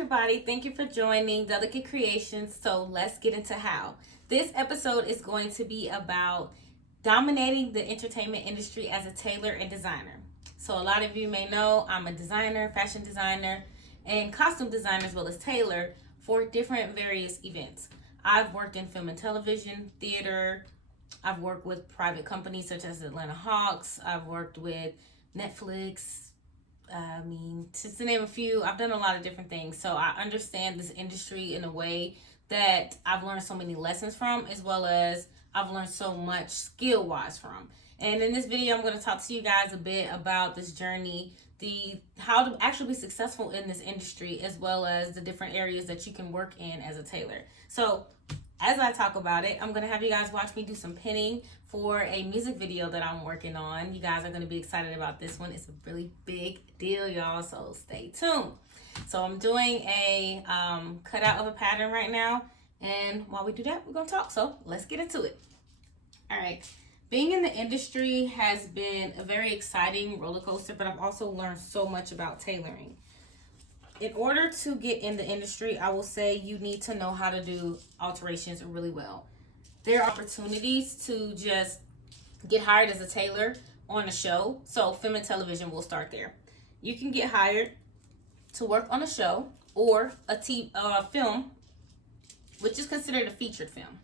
everybody, thank you for joining Delicate Creations. So let's get into how. This episode is going to be about dominating the entertainment industry as a tailor and designer. So a lot of you may know I'm a designer, fashion designer, and costume designer as well as tailor for different various events. I've worked in film and television, theater. I've worked with private companies such as Atlanta Hawks. I've worked with Netflix. Just to name a few, I've done a lot of different things. So I understand this industry in a way that I've learned so many lessons from, as well as I've learned so much skill-wise from. And in this video, I'm going to talk to you guys a bit about this journey, how to actually be successful in this industry, as well as the different areas that you can work in as a tailor. So as I talk about it, I'm going to have you guys watch me do some pinning for a music video that I'm working on. You guys are going to be excited about this one. It's a really big deal, y'all, so stay tuned. So I'm doing a cutout of a pattern right now, and while we do that, we're going to talk. So let's get into it. All right. Being in the industry has been a very exciting roller coaster, but I've also learned so much about tailoring. In order to get in the industry, I will say you need to know how to do alterations really well. There are opportunities to just get hired as a tailor on a show. So film and television, will start there. You can get hired to work on a show or a film, which is considered a featured film.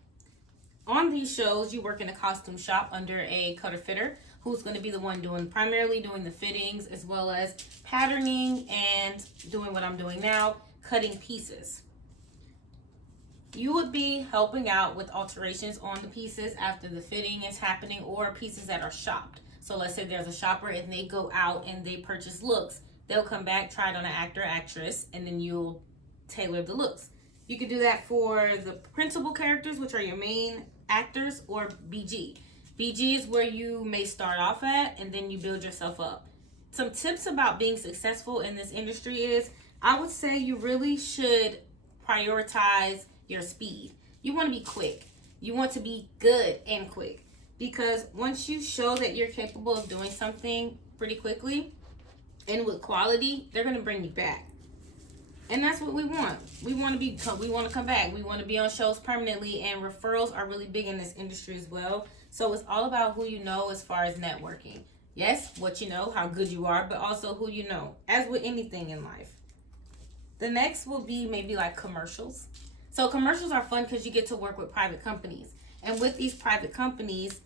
On these shows, you work in a costume shop under a cutter fitter who's going to be the one primarily doing the fittings, as well as patterning and doing what I'm doing now, cutting pieces. You would be helping out with alterations on the pieces after the fitting is happening, or pieces that are shopped. So let's say there's a shopper and they go out and they purchase looks. They'll come back, try it on an actor, actress, and then you'll tailor the looks. You could do that for the principal characters, which are your main actors, or BG. BG is where you may start off at and then you build yourself up. Some tips about being successful in this industry is, I would say you really should prioritize your speed. You want to be quick. You want to be good and quick, because once you show that you're capable of doing something pretty quickly and with quality, they're going to bring you back. And that's what we want. We want to come back. We want to be on shows permanently, and referrals are really big in this industry as well. So it's all about who you know as far as networking. Yes, what you know, how good you are, but also who you know, as with anything in life. The next will be maybe like commercials. So commercials are fun because you get to work with private companies. And with these private companies,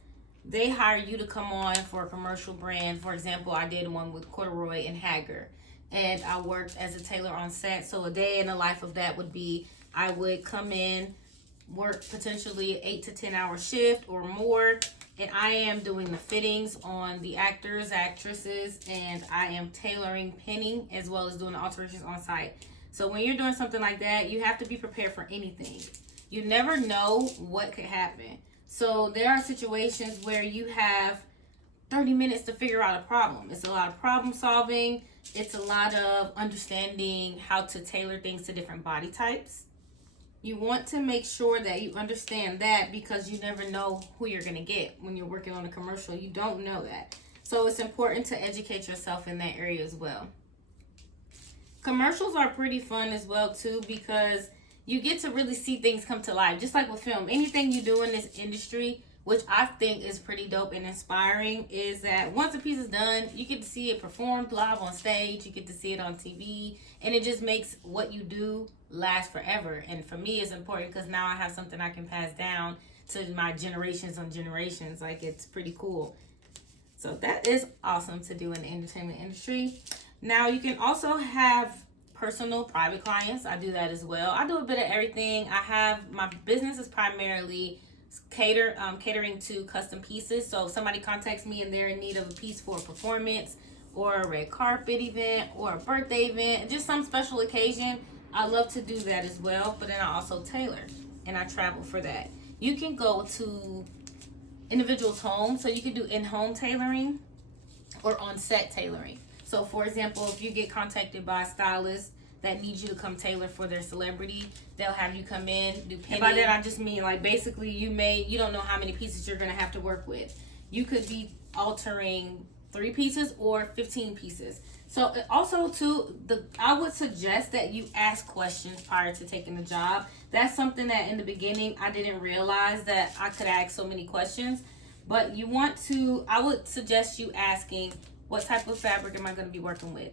they hire you to come on for a commercial brand. For example, I did one with Corduroy and Hager, and I worked as a tailor on set. So a day in the life of that would be, I would come in, work potentially 8 to 10 hour shift or more, and I am doing the fittings on the actors, actresses, and I am tailoring, pinning, as well as doing the alterations on site. So when you're doing something like that, you have to be prepared for anything. You never know what could happen. So there are situations where you have 30 minutes to figure out a problem. It's a lot of problem solving. It's a lot of understanding how to tailor things to different body types. You want to make sure that you understand that, because you never know who you're going to get when you're working on a commercial. You don't know that. So it's important to educate yourself in that area as well. Commercials are pretty fun as well too, because you get to really see things come to life. Just like with film, anything you do in this industry, which I think is pretty dope and inspiring, is that once a piece is done, you get to see it performed live on stage, you get to see it on TV, and it just makes what you do last forever. And for me, it's important because now I have something I can pass down to my generations on generations. Like, it's pretty cool. So that is awesome to do in the entertainment industry. Now, you can also have personal private clients. I do that as well. I do a bit of everything. My business is primarily catering to custom pieces. So if somebody contacts me and they're in need of a piece for a performance or a red carpet event or a birthday event, just some special occasion, I love to do that as well. But then I also tailor, and I travel for that. You can go to individuals' homes, so you can do in-home tailoring or on-set tailoring. So for example, if you get contacted by a stylist that needs you to come tailor for their celebrity, they'll have you come in, do pinning. And by that I just mean, like, basically you don't know how many pieces you're gonna have to work with. You could be altering 3 pieces or 15 pieces. So also too, I would suggest that you ask questions prior to taking the job. That's something that in the beginning I didn't realize that I could ask so many questions. But you want to, I would suggest you asking, what type of fabric am I going to be working with?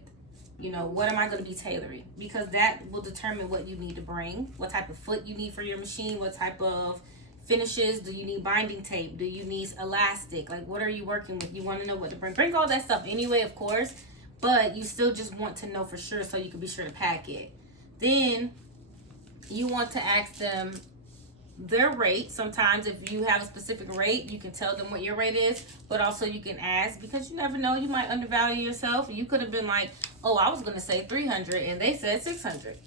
You know, what am I going to be tailoring? Because that will determine what you need to bring, what type of foot you need for your machine, what type of finishes. Do you need binding tape? Do you need elastic? Like, what are you working with? You want to know what to bring. Bring all that stuff anyway, of course, but you still just want to know for sure so you can be sure to pack it. Then you want to ask them their rate. Sometimes if you have a specific rate, you can tell them what your rate is, but also you can ask, because you never know, you might undervalue yourself. You could have been like, oh, I was going to say 300 and they said 600.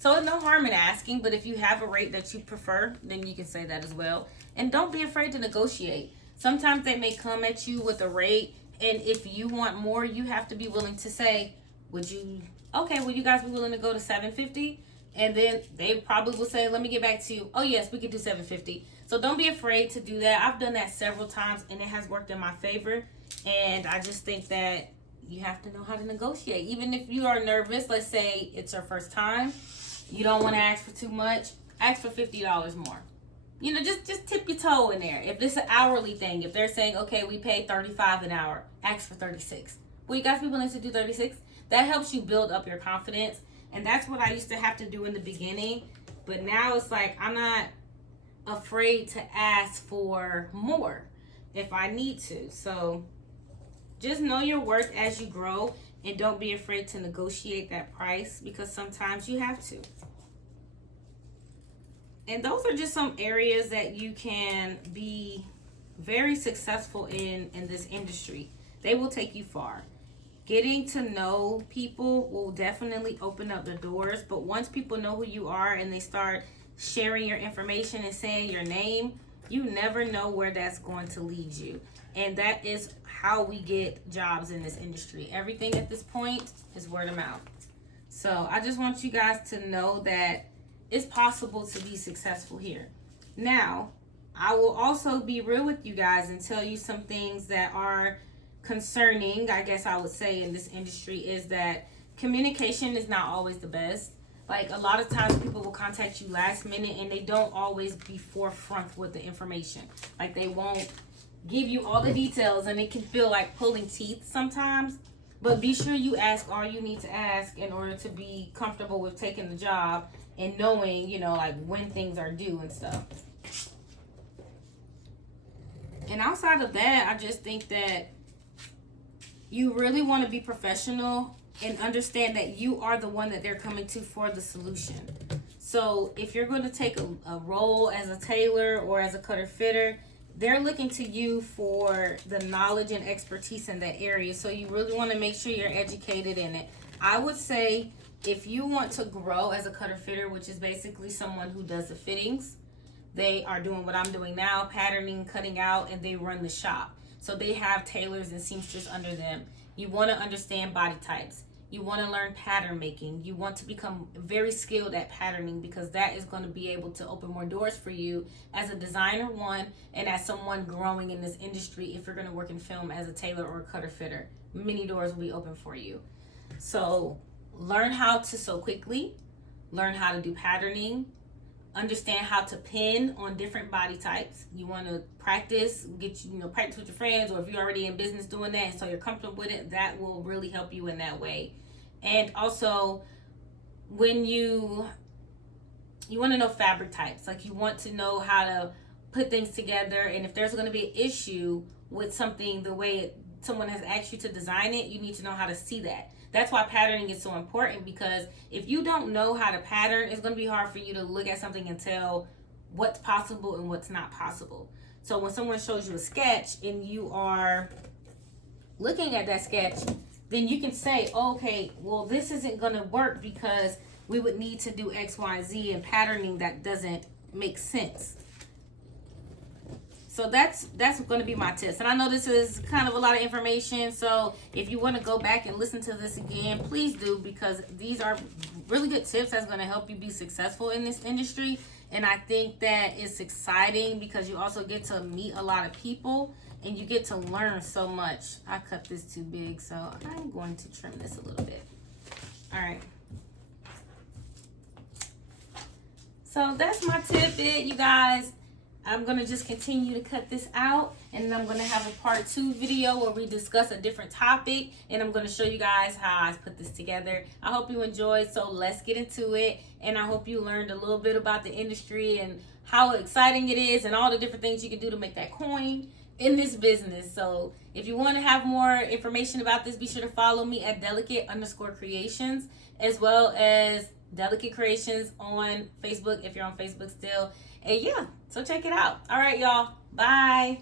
So it's no harm in asking, but if you have a rate that you prefer, then you can say that as well. And don't be afraid to negotiate. Sometimes they may come at you with a rate, and if you want more, you have to be willing to say, would you guys be willing to go to 750? And then they probably will say, let me get back to you. Oh, yes, we could do 750. So don't be afraid to do that. I've done that several times, and it has worked in my favor. And I just think that you have to know how to negotiate. Even if you are nervous, let's say it's your first time, you don't want to ask for too much, ask for $50 more. You know, just tip your toe in there. If it's an hourly thing, if they're saying, okay, we pay $35 an hour, ask for 36. Will you guys be willing to do 36? That helps you build up your confidence. And that's what I used to have to do in the beginning. But now it's like, I'm not afraid to ask for more if I need to. So just know your worth as you grow, and don't be afraid to negotiate that price, because sometimes you have to. And those are just some areas that you can be very successful in this industry. They will take you far. Getting to know people will definitely open up the doors, but once people know who you are and they start sharing your information and saying your name, you never know where that's going to lead you. And that is how we get jobs in this industry. Everything at this point is word of mouth. So I just want you guys to know that it's possible to be successful here. Now, I will also be real with you guys and tell you some things that are concerning, I guess I would say, in this industry, is that communication is not always the best. Like, a lot of times people will contact you last minute and they don't always be forefront with the information. Like, they won't give you all the details, and it can feel like pulling teeth sometimes. But be sure you ask all you need to ask in order to be comfortable with taking the job and knowing, you know, like when things are due and stuff. And outside of that, I just think that you really want to be professional and understand that you are the one that they're coming to for the solution. So if you're going to take a role as a tailor or as a cutter fitter, they're looking to you for the knowledge and expertise in that area. So you really want to make sure you're educated in it. I would say if you want to grow as a cutter fitter, which is basically someone who does the fittings, they are doing what I'm doing now, patterning, cutting out, and they run the shop. So they have tailors and seamsters under them. You want to understand body types. You want to learn pattern making. You want to become very skilled at patterning, because that is going to be able to open more doors for you as a designer, one, and as someone growing in this industry. If you're going to work in film as a tailor or a cutter fitter, many doors will be open for you. So learn how to sew quickly, learn how to do patterning, understand how to pin on different body types. You want to practice, practice with your friends, or if you're already in business doing that, so you're comfortable with it, that will really help you in that way. And also, when you want to know fabric types, like you want to know how to put things together, and if there's going to be an issue with something, the way someone has asked you to design it, you need to know how to see that. That's why patterning is so important, because if you don't know how to pattern, it's going to be hard for you to look at something and tell what's possible and what's not possible. So when someone shows you a sketch and you are looking at that sketch, then you can say, okay, well, this isn't going to work because we would need to do X, Y, Z, and patterning that doesn't make sense. So that's going to be my tips. And I know this is kind of a lot of information, so if you want to go back and listen to this again, please do, because these are really good tips that's going to help you be successful in this industry. And I think that it's exciting because you also get to meet a lot of people. and you get to learn so much. I cut this too big, so I'm going to trim this a little bit. All right. So that's my tidbit, you guys. I'm going to just continue to cut this out, and then I'm going to have a part 2 video where we discuss a different topic, and I'm going to show you guys how I put this together. I hope you enjoyed, so let's get into it, and I hope you learned a little bit about the industry and how exciting it is and all the different things you can do to make that coin in this business. So if you want to have more information about this, be sure to follow me at delicate_creations, as well as Delicate Creations on Facebook if you're on Facebook still. And yeah, so check it out. All right, y'all. Bye.